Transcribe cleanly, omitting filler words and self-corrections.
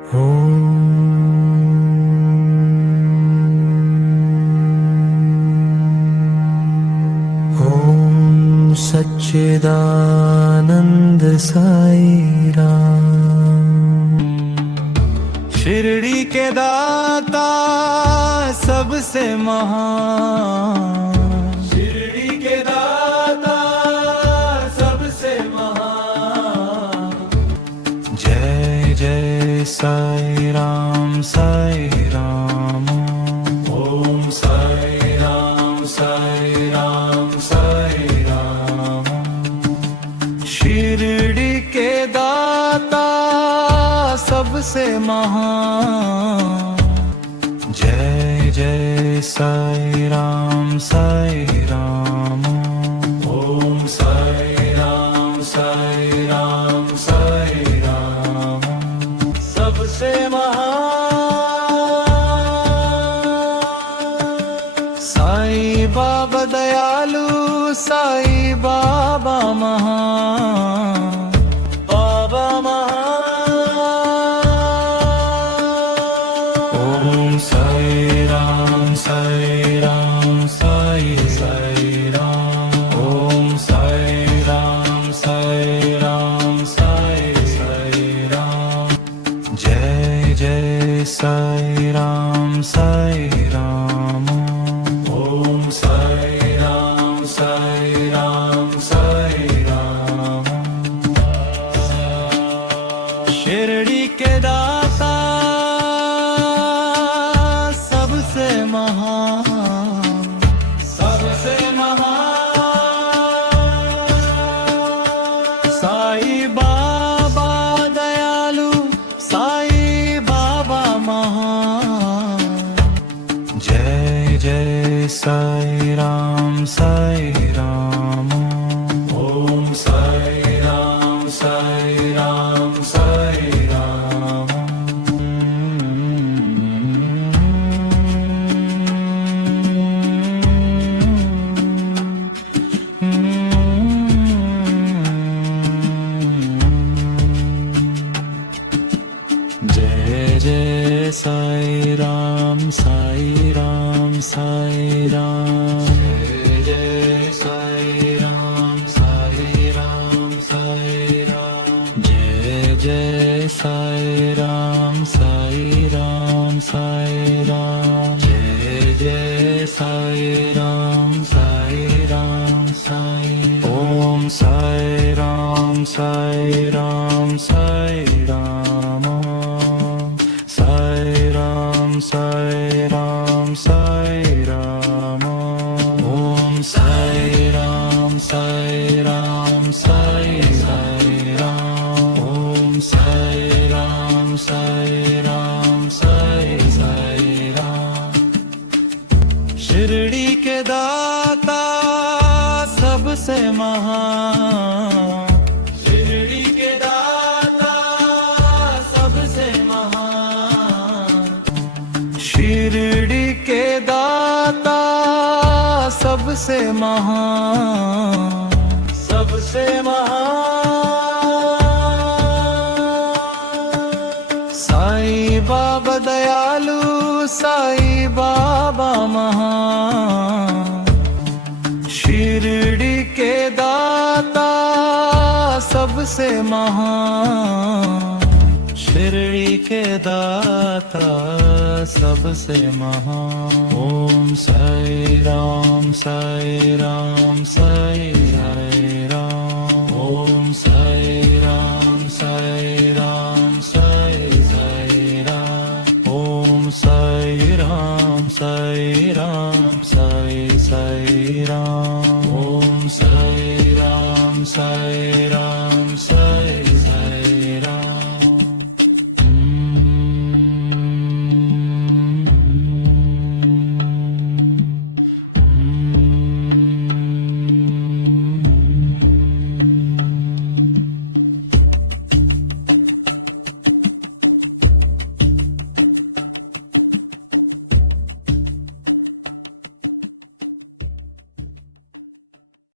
ओम सच्चिदानंद साई राम। शिरडी के दाता सबसे महान, शिरडी के दाता सबसे महान। जय जय साई राम साई राम। ओम साई राम साई राम साई राम। शिरडी के दाता सबसे महान। जय जय साई राम साई राम। ओम साई राम साई राम साई राम। सबसे महान साई बाबा दयालु, साई बाबा महान, बाबा महान। ओम साई राम साई राम साई साई राम। ओम साई राम साई राम साई साई राम। जय जय साई राम साई राम। ओम साई राम साई राम साई राम। शिरडी के दाता सबसे महान, सबसे महान। साई बाबा दयालु, साई बाबा महान। जय जय साई राम साई राम। ओम साई राम साई राम साई राम। जय जय साई राम साई राम साई राम। जय जय साई राम साई राम साई राम। जय जय साई राम साई राम साई राम। जय जय साई राम साई राम साई। ओम साई राम साई राम साई राम। साई राम साई राम साई राम। ओम साई राम साई राम साई साई राम। ओम साई राम साई राम साई साई राम। शिरडी के दाता सबसे महान, शिरडी के दाता सबसे महान। शिरडी के दाता सबसे महान, सबसे महान। साई बाबा दयालु, साई बाबा महान। शिरडी के दाता सबसे महान। शिरडी के दाता सबसे महान। ओम साई राम साई राम साई साई राम। ओम साई राम साई राम साई साई राम। ओम साई राम साई राम साई साई राम। ओम साई राम साई राम साई